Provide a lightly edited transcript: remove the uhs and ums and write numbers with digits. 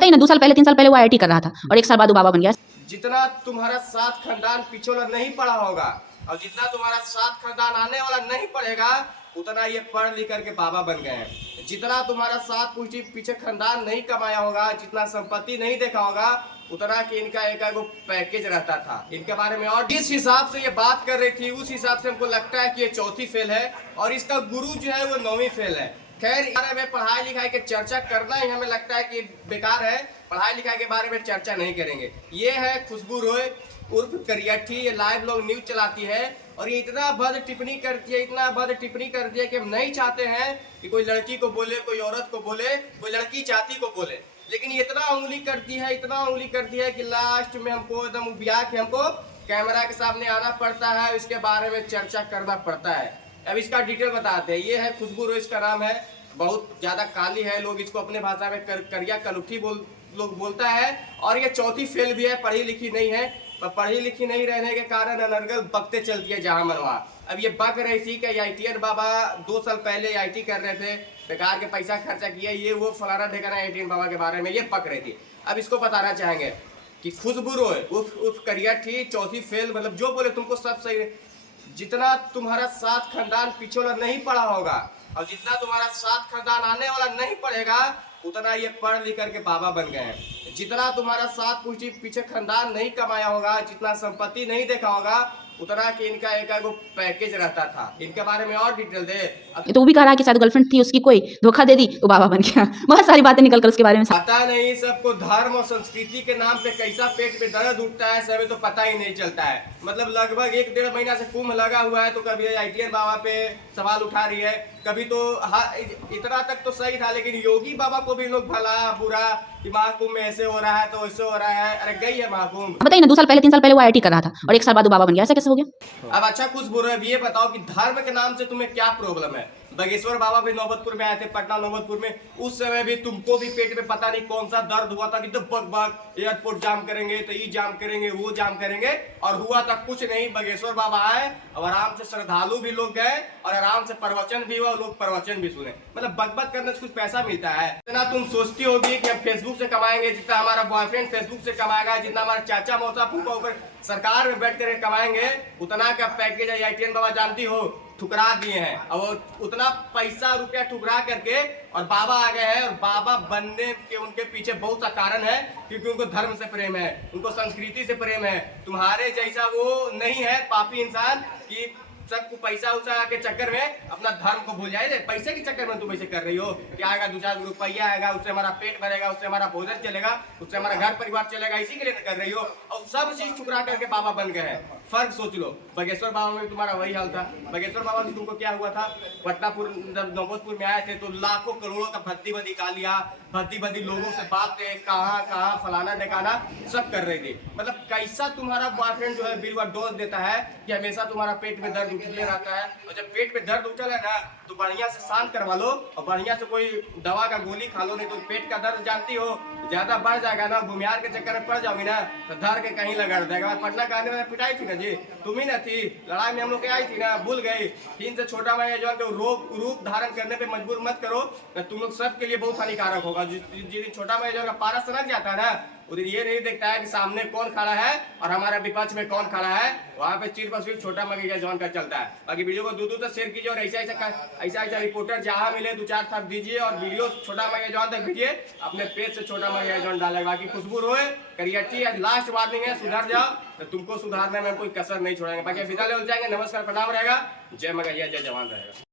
बताइए ना, 2 साल पहले 3 साल पहले वो IIT कर रहा था और 1 साल बाद वो बाबा बन गया। जितना तुम्हारा साथ खानदान पिछोला नहीं पड़ा होगा और जितना तुम्हारा साथ खानदान आने वाला नहीं पड़ेगा, उतना ये पढ़ लिख करके बाबा बन गए हैं। जितना तुम्हारा साथ पीछे खानदान नहीं कमाया होगा, जितना संपत्ति नहीं देखा होगा, उतना कि इनका एक पैकेज रहता था इनके बारे में। और जिस हिसाब से ये बात कर रही थी, उस हिसाब से हमको लगता है कि ये चौथी फेल है और इसका गुरु जो है वो 9वीं फेल है। खैर, बारे में पढ़ाई लिखाई की चर्चा करना ही हमें लगता है कि बेकार है। पढ़ाई लिखाई के बारे में चर्चा नहीं करेंगे। ये है खुशबू रॉय उर्फ करियठी। ये लाइव लोग न्यूज चलाती है और ये इतना भद्र टिप्पणी करती है, इतना भद्र टिप्पणी करती है कि हम नहीं चाहते हैं कि कोई लड़की को बोले, कोई औरत को बोले, कोई लड़की जाति को बोले, लेकिन ये इतना उंगली करती है, इतना उंगली करती है कि लास्ट में हमको एकदम उबिया के हमको कैमरा के सामने आना पड़ता है, इसके बारे में चर्चा करना पड़ता है। अब इसका डिटेल बताते हैं। ये है खुशबू रॉय, इसका नाम है। बहुत ज्यादा काली है, लोग इसको अपने भाषा में करिया कलुठी लोग बोलता है। और ये चौथी फेल भी है, पढ़ी लिखी नहीं है। पढ़ी लिखी नहीं रहने के कारण अनर्गल बकते चलती है जहां मनवा। अब ये बक रही थी कि IITian बाबा 2 साल पहले IIT कर रहे थे, बेकार के पैसा खर्चा किया, ये वो फलाना ढेकाना IITian बाबा के बारे में ये बक रही थी। अब इसको बताना चाहेंगे कि खुशबू रॉय उर्फ करियठी चौथी फेल, मतलब जो बोले तुमको सब सही। जितना तुम्हारा साथ खानदान पिछोला नहीं पड़ा होगा और जितना तुम्हारा साथ खानदान आने वाला नहीं पड़ेगा, उतना ये पढ़ लिख करके बाबा बन गए हैं। जितना तुम्हारा साथ पीछे खानदान नहीं कमाया होगा, जितना संपत्ति नहीं देखा होगा, उतना कि इनका एक पैकेज रहता था। इनके बारे में और डिटेल दे। तो वो भी कह रहा है कि शायद गर्लफ्रेंड थी उसकी, कोई धोखा दे दी तो बाबा बन गया। बहुत सारी बातें निकल कर उसके बारे में। पता नहीं सबको धर्म और संस्कृति के नाम पे कैसा पेट में दर्द उठता है, सब तो पता ही नहीं चलता है। मतलब लगभग 1-1.5 महीना से कुंभ लगा हुआ है, तो कभी IITian बाबा पे सवाल उठा रही है, कभी तो इतना तक तो सही था, लेकिन योगी बाबा को भी लोग भला बुरा कि महाकुंभ में ऐसे हो रहा है तो ऐसे हो रहा है। अरे गई है महाकुंभ। बताइए ना, 2 साल पहले 3 साल पहले वो IIT कर रहा था और 1 साल बाद वो बाबा बन गया, ऐसा कैसे हो गया? अब अच्छा कुछ बोल रहे हैं, ये बताओ कि धर्म के नाम से तुम्हें क्या प्रॉब्लम है? बागेश्वर बाबा भी नौबतपुर में आए थे, पटना नौबतपुर में। उस समय भी तुमको भी पेट में पता नहीं कौन सा दर्द हुआ था कि तो बग बग एयरपोर्ट जाम करेंगे, तो ये जाम करेंगे, वो जाम करेंगे, और हुआ था कुछ नहीं। बागेश्वर बाबा आए और आराम से श्रद्धालु भी लोग गए और आराम से प्रवचन भी हुआ, लोग प्रवचन भी सुने। मतलब बकबक करने से कुछ पैसा मिलता है? इतना तुम सोचती होगी कि हम फेसबुक से कमाएंगे, जितना हमारा बॉयफ्रेंड फेसबुक से कमाएगा, जितना हमारा चाचा मौसा फूफा ऊपर सरकार में बैठ कर कमाएंगे, उतना का पैकेज IITian बाबा जानती हो ठुकरा दिए हैं। और उतना पैसा रुपया ठुकरा करके और बाबा आ गए हैं। और बाबा बनने के उनके पीछे बहुत सा कारण है, क्योंकि उनको धर्म से प्रेम है, उनको संस्कृति से प्रेम है। तुम्हारे जैसा वो नहीं है पापी इंसान कि सबको पैसा उसा के चक्कर में अपना धर्म को भूल जाए। पैसे के चक्कर में तुम ऐसे कर रही हो। क्या आएगा, 2-4 रुपया आएगा, उससे हमारा पेट भरेगा, उससे हमारा भोजन चलेगा, उससे हमारा घर परिवार चलेगा, इसी के लिए कर रही हो। और सब चीज ठुकरा करके बाबा बन गए हैं। फर्क सोच लो। बागेश्वर बाबा में तुम्हारा वही हाल था। बागेश्वर बाबा में तुमको क्या हुआ था? पटनापुर नौबतपुर में आए थे तो लाखों करोड़ों का भद्दी बदी का लिया, भद्दी लोगों से बातें कहाँ फलाना ढेकाना सब कर रही थी। मतलब कैसा तुम्हारा बॉयफ्रेंड जो है बिरवा डोज देता है कि हमेशा तुम्हारा पेट में दर्द उठले रहता है। और जब पेट में दर्द उठल है ना, तो बढ़िया से शांत करवा लो और बढ़िया से कोई दवा का गोली खा लो, नहीं तो पेट का दर्द जानती हो ज्यादा बढ़ जाएगा ना, भूमिहार के चक्कर में पड़ जाओगी ना, तो धर के कहीं लगा देगा। पटना का आने में पिटाई थी ना जी, तुम ही ना थी, लड़ाई में हम लोग आई थी ना, भूल गई। 3 से छोटा मैं जो रूप धारण करने पे मजबूर मत करो, तुम लोग सब के लिए बहुत हानिकारक होगा। जिस दिन छोटा मैं जो पारा सनक जाता है ना, उस दिन ये नहीं देखता है कि सामने कौन खड़ा है और हमारा विपक्ष में कौन खड़ा है। वहाँ पे चिर पर सिर्फ छोटा मगैया जॉन का चलता है। बाकी वीडियो को दूर तक शेयर कीजिए और ऐसा रिपोर्टर जहाँ मिले 2-4 थप दीजिए और वीडियो छोटा मगैया जॉन तक भेजिए, अपने पेज से छोटा मगैया जॉन डालेगा। बाकी खुशबू रॉय करियठी लास्ट वार्निंग है, सुधर जाओ, तो तुमको सुधारने में कोई कसर नहीं छोड़ेंगे। बाकी विदा ले जाएंगे। नमस्कार, प्रणाम रहेगा। जय मगैया, जय जवान रहेगा।